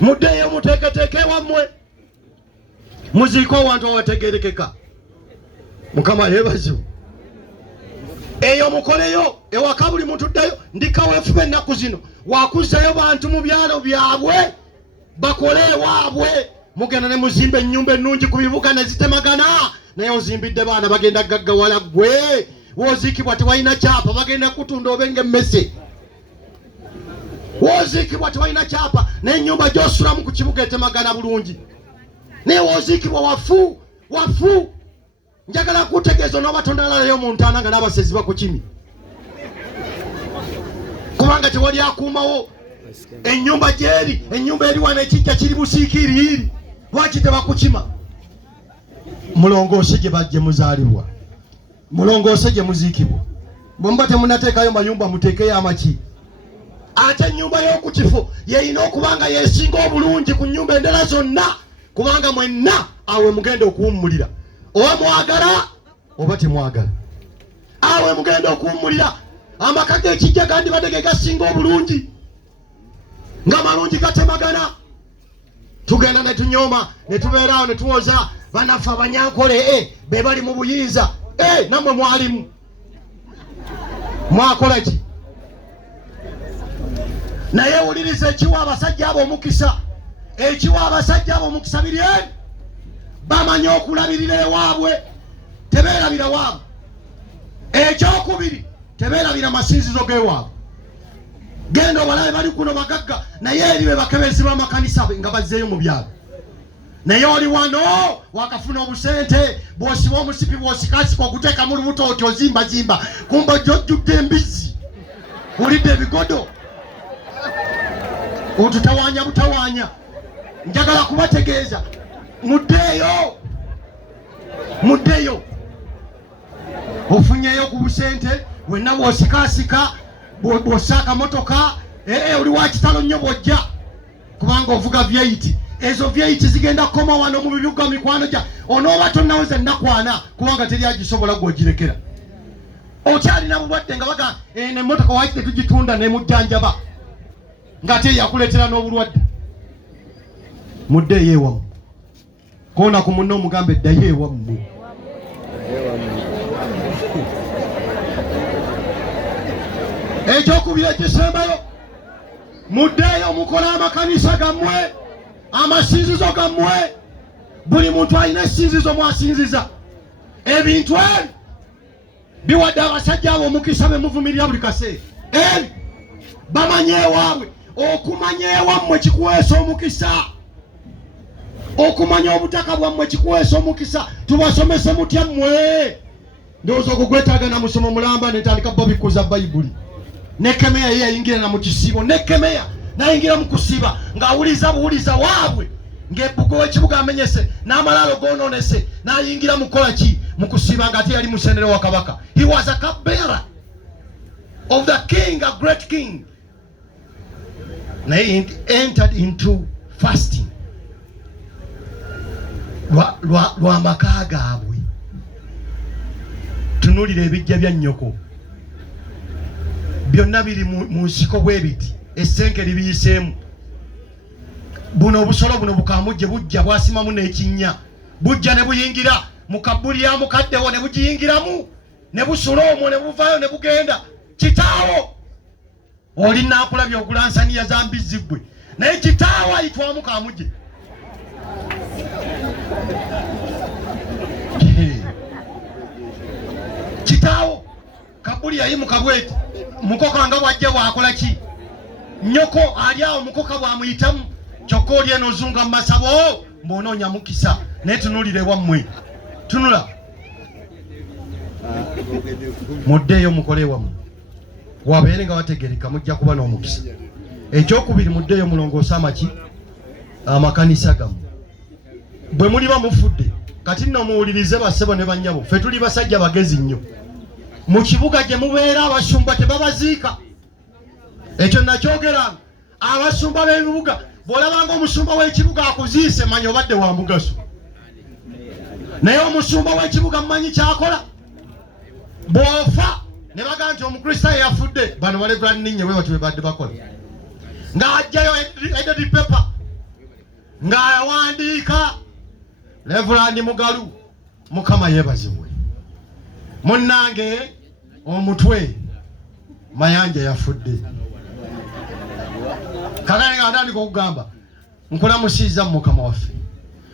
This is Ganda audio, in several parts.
Muddeyo muteeketeke wammwe muziiko awantu awategerekeka. Mukama yeebazibwe. Eyo mukoleyo ewaka buli muntu ddayo. Ndikawo efuba ennaku zino wakuzzayo bantu mu byalo byabwe bakole waabwe. Mugenda ne muzimba ennyumba ennungi ku bibuga ne zitemagana naye ozimbidde baana bagenda gaggawala gwe. Woziikibwa tewalina kyapa bagenda kutunda obenge mmese. Woziikibwa tewalina kyapa n'ennyumba gy'osulamu ku kibuga etemagana bulungi. Naye woziikibwa wafu. Njagala kutegeeza n'abatonda alalayo mu ntaana nga n'abasezi bakukimi. Kubanga tewali akuumawo ennyumba gyeri, ennyumba eri wano ekijja kiri busiikiriiri. Lwaki tebakukima? Mulongoose gye bajje muzaalibwa. Mulongoose gye muziikibwa. Bwemba temunateekayo mayumba muteekeyo amaki. Ate ennyumba y'oku kifo yeyina okubanga yeesinga obulungi ku nnyumba endala zonna. Kubanga mwenna awe mugenda okuwummulira. Oba mwagala oba temwagala. Awe mugenda okuwummulira. Amaka g'ekijja gandibadde ge gasinga obulungi. Nga malungi gatemagana. Tugenda ne tunyooma ne tubeeraawo ne tuwoza bannaffe abanyankole be bali mu buyinza. Nammwe mwalimu. Mwakola ki? Naye wuliriza ekiwa abasajja abo omukisa. Ekiwa abasajja abo omukisa biri bamanya okulabirira ewaabwe, tebeerabira waabwe. Ekyokubiri, tebeerabira masinzizo g'ewaabwe. Genda obalabe bali kuno bagagga naye eri be bakebezi b'amakanisa nga bazzeeyo mu byalo. Naye oli wano wakafuna obusente bw'osiba omusipi bw'osikasika okuteeka mu lubuto oti ozimbazimba kumba gyojjudde embizzi olidde ebigodo otutawaanya butawaanya. Njagala kubategeeza muddeyo ofunyeyo ku busente wenna bw'osikasika bw'osaaka motoka oli wa kitalo nnyo bw'ojja kubanga ovuga V8. Ezo V8 zigenda kukoma wano mu bibuga mikwano gya onooba tonnawoza nnakwana kubanga teri agisobola gw'ogirekera. Okyalina bulwadde nga baga emmotoka waaki tetugitunda nemujjanjaba ng'ate yakuleetera n'obulwadde. Muddeyo ewamu. Koona ku munno omugambe ddayo ewamu. Ekyokubiri ekisembayo, muddeyo mukole amakanisa gammwe, amasinzizo gammwe. Buli muntu alina essinzizo mwasinziza. Ebintu ebi biwadde abasajja abo omukisa be muvumirira buli kaseera. Bamanye ewaabwe. Okumanya ewammwe kikuweesa omukisa. Okumanya obutaka bwammwe kikuweesa omukisa. Tubasomese mutya mmwe. Ndowooza ogwo gwetaaga na musomo mulamba netandika babikuza Bayibuli. Nekemeya ye yayingira na mu kisibo. Nekemeya nayingira mu kusiba ng'awuliza buwuliza waabwe ng'ebbugo w'ekibuga amenyese n'amalaalo goonoonese n'ayingira mu kukola ki mu kusiba ng'ate yali musendere wa kabaka. He was a cupbearer of the king, a great king. Naye entered into fasting. Lwa maka gaabwe. Tunuulira ebijja bya nnyoko byonna biri mu nsiko bwe biti. Essenke libiyiseemu. Buno obusolo buno bukamujje bujja bwasimamu n'ekinnya. Bujja ne buyingira mu kabbuli ya mukaddewo ne bugiyingiramu ne busula omwo ne buvaayo ne bugenda. Kitaawo oli naakulabya ogulansaniya za mbizzi ggwe naye kitaawo ayitwamu kamujje. Kitaawo kabbuli yayimuka bweti mukoka nga bwajja bwakola ki? Nnyoko ali awo mukoka bwamuyitamu kyokka oli eno ozunga mu masabo mbonoonya mukisa. Naye tunuulire wammwe. Tunula. Muddeeyo mukole wammwe. Wabeere nga wategereka mujja kuba n'omukisa. Ekyokubiri muddeeyo mulongoose amaki? Amakanisa gammwe. Bwe muliba mufudde kati nno muwulirize bassebo ne bannyabo. Ffe tuli basajja bagezi nnyo. Mu kibuga gye mubeera abasumba tebabaziika. Ekyo nakyogeranga. Abasumba b'ebibuga bw'olabanga omusumba w'ekibuga akuziise manya obadde wa mugaso. Naye omusumba w'ekibuga mumanyi kyakola? Bw'ofa ne baga nti omukristayo yafudde bano balevula nninye bwe batyo bwe badde bakola. Ng'ajjayo ededi pepa ng'awandiika Reverend Mugalu Mukama yeebazibwe. Munnange omutwe Mayanja yafudde. Kakati nga atandika okugamba nkulamusiza Mukama waffe.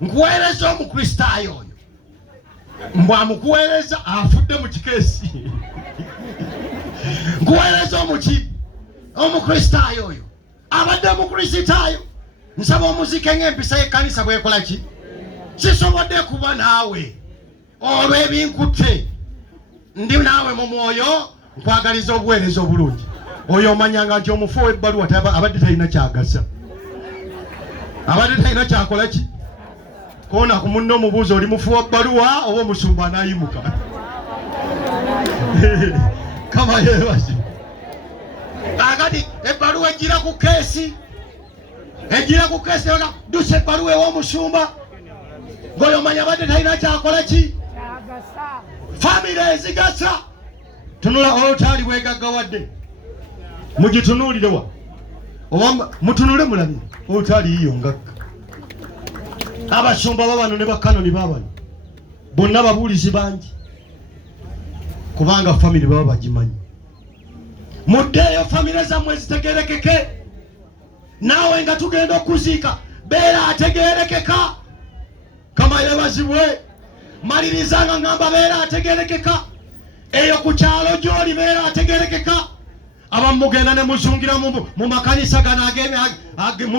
Nkuweereza omukristayo oyo. Mbwa mukuweereza afudde mu kikeesi. Nkuweereza omukristayo oyo. Abadde mukristaayo. Nsaba omuzike ng'empisa y'ekkanisa bw'ekola ki? Kisobodde kuba naawe. Olw'ebinkutte. Ndi naawe mu mwoyo nkwagaliza obuweereza obulungi. Oyo omanyanga nti omufu w'ebbaluwa abadde talina kyagasa. Abadde talina kyakola ki? Kona ku munno omubuuza oli mufu wa bbaluwa oba omusumba anaayimuka. Kama yeebasi. Kakati ebbaluwa ejjira ku keesi. Ejjira ku keesi yona dusa ebbaluwa ew'omusumba. Ng'oyo omanya abadde talina kyakola ki? Famire ezigasa. Tunula olutaali bwegaggawadde. Mugitunuulire wa? Oba mutunule mulabe olutaali yiyo ngagga. Abasumba babano ne bakanoni babano bonna babuulizi bangi kubanga famire baba bagimanyi. Muddeeyo famire zammwe zitegerekeke. Naawe nga tugenda okuziika beera ategerekeka. Kama yeebazibwe. Malirizanga ngamba beera ategerekeka. Eyo ku kyalo gy'oli beera ategerekeka. Abamugenda ne muzungira mu makanisa gano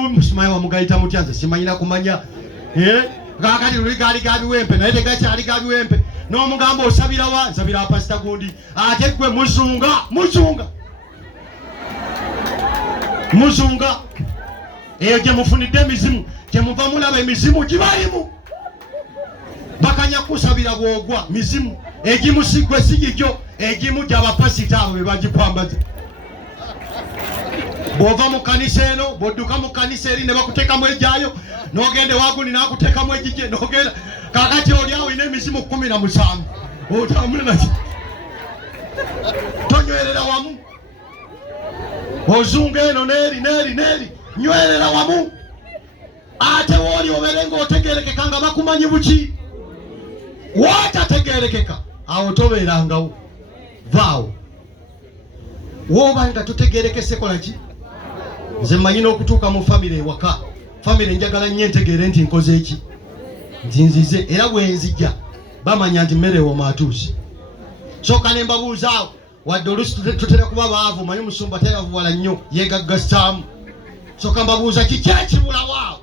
musimayi wamugayita mutya nze simanyira kumanya. Kakati luli gaali gabiwempe naye tegakyali gabiwempe. N'omugamba osabira wa? Nsabira pasita gundi. Ate gwe muzunga. Eyo gye mufunidde emizimu. Gye muva mulaba emizimu gibayimu. Bakanya kusabira bwogwa mizimu. Egimu sigwe sigijjo. Egimu gy'abapasita abo be bagikwambaza. Bw'ova mu kanisa eno, bw'odduka mu kanisa eri ne bakuteekamu ejjaayo, n'ogende wagundi n'akuteekamu ejjije, n'ogenda kakati oli awo ina emizimu 17. Otambule nakyo. Tonywerera wamu. Ozunga eno n'eri. Nywerera wamu. Ate wooli obeere ng'otegeerekeka nga bakumanyi buki. Watategeerekeka awo tobeerangawo. Vaawo. Woba nga totegeerekese kola ki? Nze mmanyi n'okutuuka mu famire ewaka. Famire njagala nnyo entegeere nti nkoze eki. Nti nzize era bwe nzijja bamanya nti mmere ewo maatuusi. Sooka ne mbabuuzaawo wadde oluusi tutera kuba baavu, manyi omusumba teyavuwala nnyo yeegaggasaamu. Sooka mbabuuza kiki ekibulawo awo.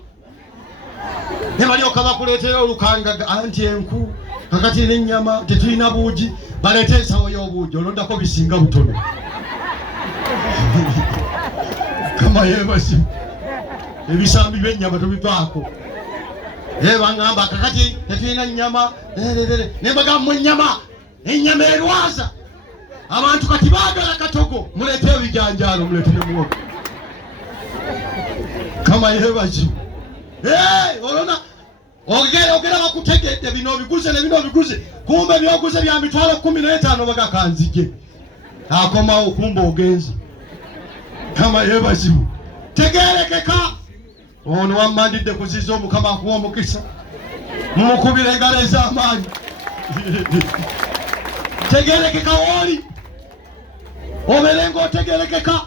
Ne balyoka bakuleetera olukangaga anti enku kakati n'ennyama tetulina buugi. Baleete ensawo y'obuugi olondako bisinga butono. Kama yeebasi. Ebisambi by'ennyama tubivaako. Bangamba kakati tetulina nnyama. Ne bagamba ennyama erwaza. Abantu kati baagala katogo. Muleete ebijanjaalo muleete ne muwogo. Kama yeebasi. Olona ogera bakutegedde bino obiguze ne bino obiguze. Kumbe byoguze bya mitwalo 15 bagakanzige. Akomawo kumbe ogenzi. Kama yeebasibu. Tegeerekeka. Ono wammandidde kuziza Omukama akuwa omukisa. Mumukubire engalo ez'amaanyi. Tegeerekeka wooli. Obeere ng'otegeerekeka.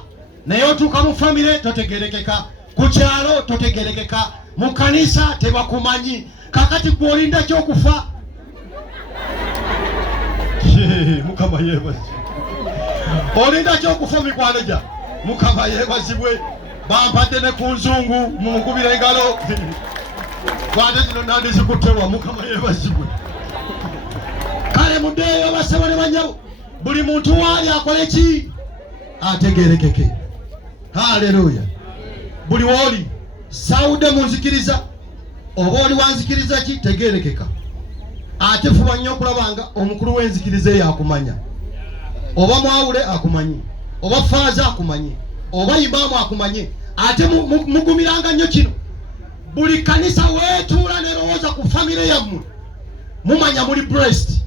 Naye otuuka mu famire totegeerekeka. Ku kyalo totegeerekeka. Mu kanisa tebakumanyi. Kakati gw'olinda ky'okufa. Mukama yeebasibu. Olinda ky'okufa mikwano gya. Mukama yeebazibwe. Bampadde ne ku nzungu mumukubire engalo. Kwate zino nandizikuttewa. Mukama yeebazibwe. Kale muddeeyo basaba ne banyabo. Buli muntu waali akole ki? Ategeerekeke. Haleluya. Buli wooli sawudde munzikiriza oba oli wanzikiriza ki? Tegeerekeka. Ate fuba nnyo okulabanga omukulu w'enzikiriza eyo akumanya. Oba mwawule akumanyi. Oba faaza akumanyi. Oba imaamu akumanyi. Ate mugumiranga nnyo kino. Buli kanisa weetuula nerowooza ku famire yammwe mumanya muli blessed.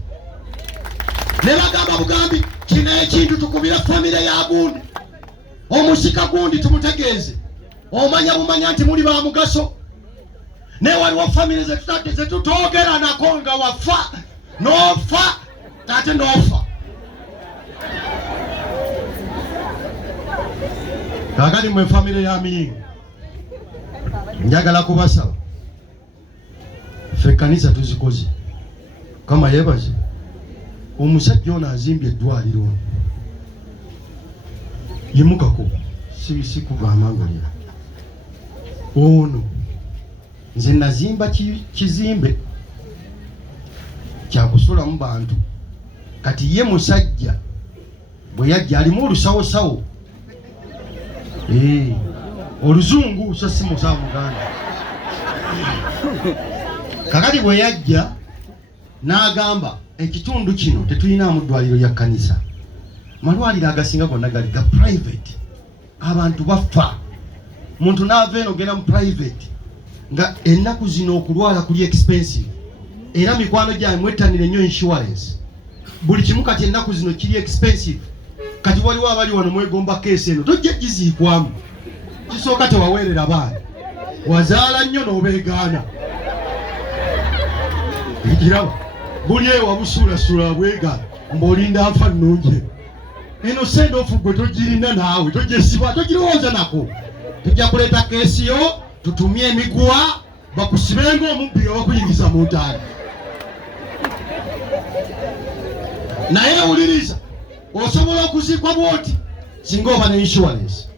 Ne bagamba bugambi kino ekintu tukubira famire ya gundi. Omusika gundi tumutegeeze. Omanya bumanya nti muli ba mugaso. ne waliwo family zetutogera nako nga wafa nofa ate nofa. Kakati mwe family ya Muyingo njagala kubasaba ffe kanisa tuzikoze kama yebaze. Omusajja ono azimbye eddwaliro yimukako si kugamba ngolera ono nze nazimba kizimbe kyakusulamu bantu. Kati ye musajja bwe yajja alimu olusawosawo oluzungu so si musawo Muganda. Kakati bwe yajja n'agamba ekitundu kino tetulinamu ddwaliro lya kanisa, malwaliro agasinga gonna gali ga private, abantu bafa. Muntu n'ava eno genda mu private nga ennaku zino okulwala kuli expensive era mikwano gyange mwettanire nnyo insurance. Buli kimu kati ennaku zino kiri expensive. Kati waliwo abali wano mwegomba keesi eno tojja giziikwamu. Kisooka tewaweerera baana wazaala nnyo n'obeegaana ikiraba buli eyo wabusuulasula bwega mb'olinda nfa nnungi eno sente ofu gwe togirina naawe togesiba togirowooza nako. Tujja kuleeta keesi yo tutumye emiguwa bakusibenga omubbi nga bakuyingiza mu ntaani. Naye owuliriza osobola okuziikwa bwoti singa oba ne insurance.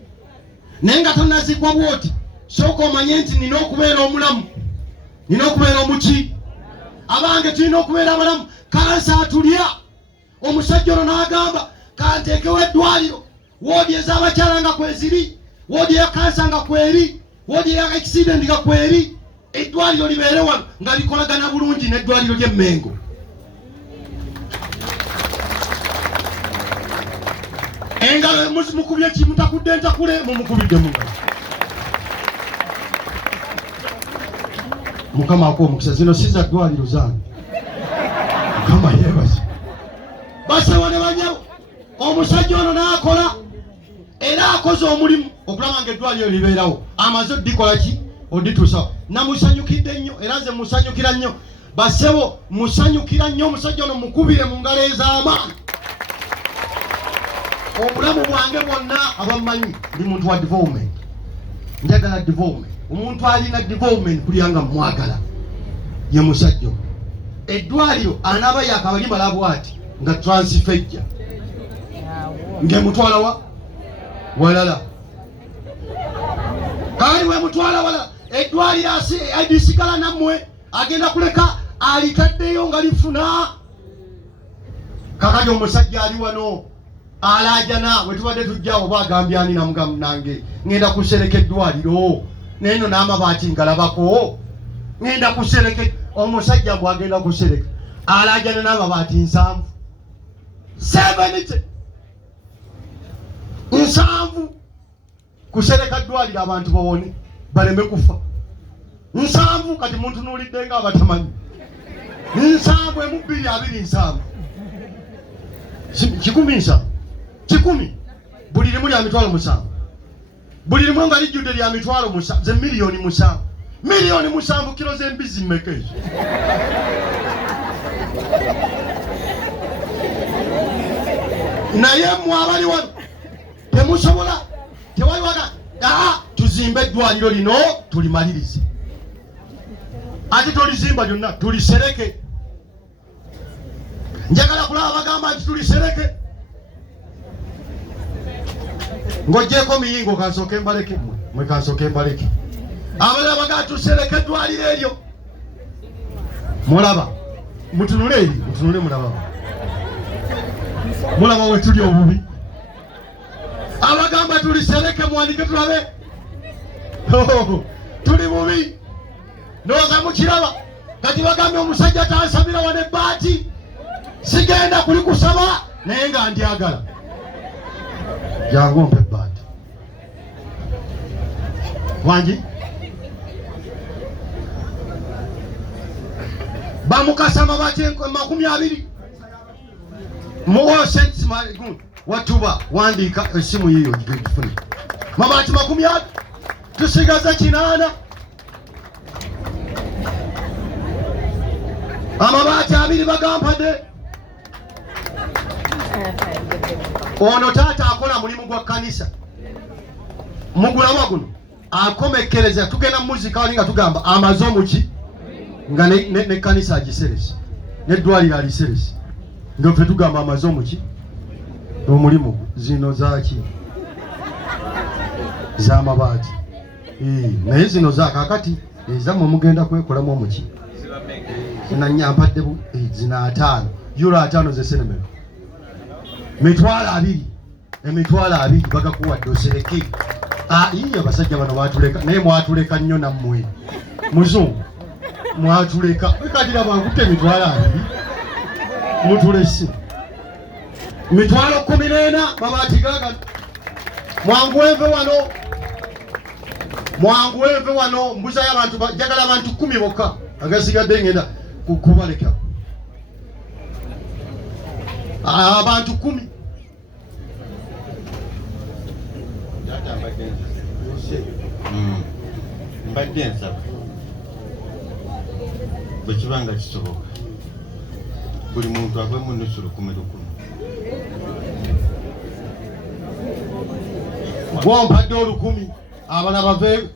Naye nga tonnaziikwa bwoti sooka omanye nti nina okubeera omulamu, nina okubeera omuki. Abange tulina okubeera abalamu. Kansa atulya. Omusajja ono n'agamba kanteekewo eddwaliro, woodi ez'abakyala nga kweziri, woodi eya kansa nga kweri, woodi eya accident nga kweri. Eddwaliro libeere wano nga likolagana bulungi n'eddwaliro ly'e Mengo. Engalo mukubye kimutakudde ntakule mumukubidde mungalo. Mukama ako omukisa zino siza ddwaliro zange. Mukama yebaze. Basawa ne banyawo. Omusajja ono n'akola era akoze omulimu okulaba ng'eddwaliro libeerawo. Amaze oddikola ki? Oddituusawo. Namusanyukidde nnyo era nze musanyukira nnyo. Basebo musanyukira nnyo omusajja ono mukubire mu ngalo ez'amaanyi. Obulamu bwange bwonna abamanyi ndi muntu wa development. Njagala development. Omuntu alina development kulyanga mwagala ye musajja. Eddwaliro anaaba yakabali malabu ati nga transfejja nge mutwala wa walala. Kali we mutwala walala eddwaliro adisigala nammwe agenda kuleka alitaddeyo nga lifuna. Kakati omusajja ali wano alajana wetubadde tujja oba agambye ani namugamu nange ngenda kusereka eddwaliro neno n'amabaati ngalabako ngenda kusereka. Omusajja gwagenda kusereka alajana n'amabaati 7 kusereka ddwaliro abantu bawone baleme kufa. 7 kati muntu nulidde nga abatamanyi 7 emu 2 2 7 kikumi buli limu lya mitwalo 7 buli limu nga lijjudde lya mitwalo 7 ze miliyoni 7 miliyoni 7 kilo z'embizi mmeka ezo. Naye mmwe abali wano temusobola tewaliwaga tuzimbe eddwaliro lino tulimalirize. Ate tolizimba lyonna tulisereke. Njagala kulaba bagamba nti tulisereke. Ng'oggyeko Muyingo kansooke mbaleke mwe kansooke mbaleke. Abalala bagaa tusereke eddwaliro eryo. Mulaba mutunule eri mutunule mulaba. Mulaba we tuli obubi. Abagamba tulisereke mwanike tulabe. Tuli bubi. Nooza mukiraba. Kati bagambye omusajja tansabira wane ebbaati. Sigenda kulikusaba naye nga ndyagala. Jangu mpe ebbaati. Wangi? Bamukasa amabaati 20. Muwa cents watuba wandiika essimu yiyo gifune. Mabaati 20 tusigaza 8. Amabaati 2 bagampadde. Ono taata akola mulimu gwa kanisa. Mugulaba guno akomekereza tugenda muzika wali nga tugamba amaze omuki nga ne kanisa agiseresi n'eddwaliro aliseresi nga ffe tugamba amaze omuki omulimu zino zaki z'amabaati naye zino zakakati ezammwe mugenda kwekolamu omuki zinanyampadde zina 5 euro 5 zesenemero emitwalo 2 bagakuwadde osereke. Iyo basajja bano batuleka naye mwatuleka nnyo nammwe muzungu mwatuleka ekadira bangute emitwalo 2 mutulesi mitwalo 14 mabaati gaga. Mwanguweve wano mbuzayo abantu jagala abantu 10 bokka agasigadde ngenda kubaleka abantu 10. Mbadde nsaba bwe kibanga kisoboka buli muntu agwemu nusu 10. Gwompadde 10 abala bave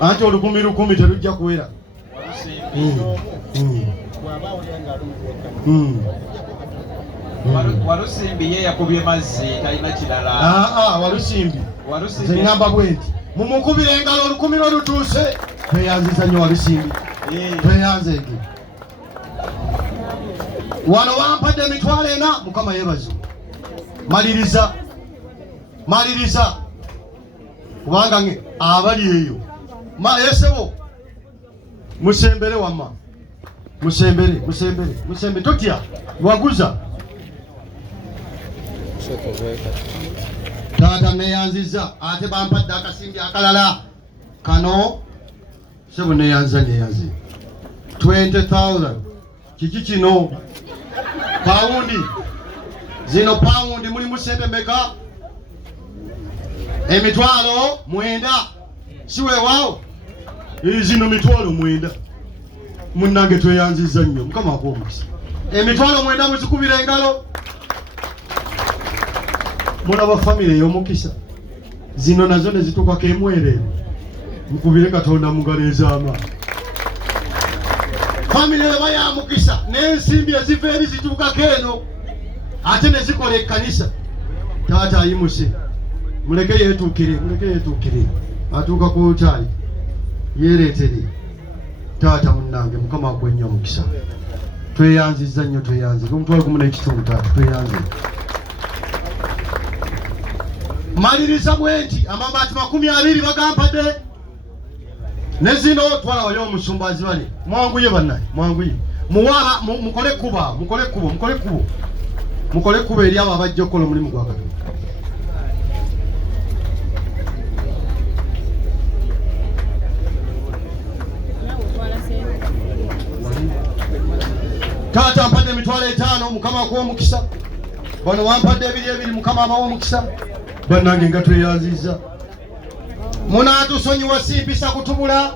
anti 10 terujja kuwera. Walusimbi ye yakubye mazzi talina kirala. Walusimbi zeŋŋamba bwenti mumukubire engalo 10 olutuuse tweyanziza nnyo Walusimbi tweyanzege. Wano wampadde emitwalo 4 Mukama yebazo. Maliriza kubanga abali eyo yesebo musembere wamma musembere totya waguza taata neyanziza ate bampadde akasimbi akalala kano sebo neyanziza 20,000 kiki kino paundi zino paundi mulimu sente meka emitwalo 9 siweewaawo zino mitwalo 9 munnange tweyanziza nnyo Mukama akwomukisa. Emitwalo 9 muzikubira engalo mulaba famire ey'omukisa zino nazo nezituukako Mwelere mukubire Katonda mungalo ez'amaanyi. Famire eba ya mukisa n'ensimbi eziva eri zituukako eno ate nezikola ekkanisa. Taata ayimuse muleke yeetuukire atuuka ku otali yeereetere. Taata munnange Mukama akwennya omukisa. Tweyanziza nnyo omutwalo 10 taata tweyanze. Maliriza bwenti amabaati 20 bagampadde ne zino twala wali Omusumba azibale mwanguye bannaye mwanguye muwaaba mukole kuba eri abo abajja okukola omulimu gwa Katonda. Taata mpadde emitwalo 5 Mukama akuwa omukisa. Bano wampadde 2 Mukama abawa omukisa. Bannange nga tweyanziza munaatusonyiwa simpisa kutubula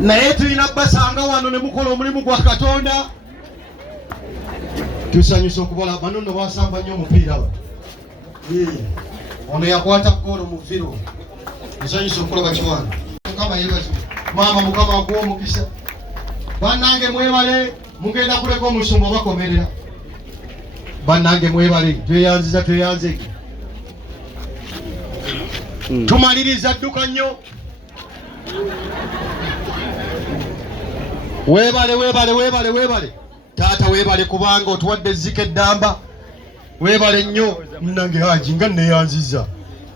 naye tulina basanga wano ne mukola omulimu gwa Katonda. Tusanyusa okubola bano no basamba nnyo omupiira ono yakwata golo mu viro. Tusanyusa okukola bakiwana Mukama yebazo maama Mukama akuwa omukisa. Bannange mwebale mugenda kuleka Omusumba bakomerera. Bannange mwebale tweyanze tumaliriza dduka nnyo. Weebale taata weebale kubanga otuwadde ezzika eddamba. Weebale nnyo munnange haji nga neyanziza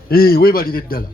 weebalire ddala.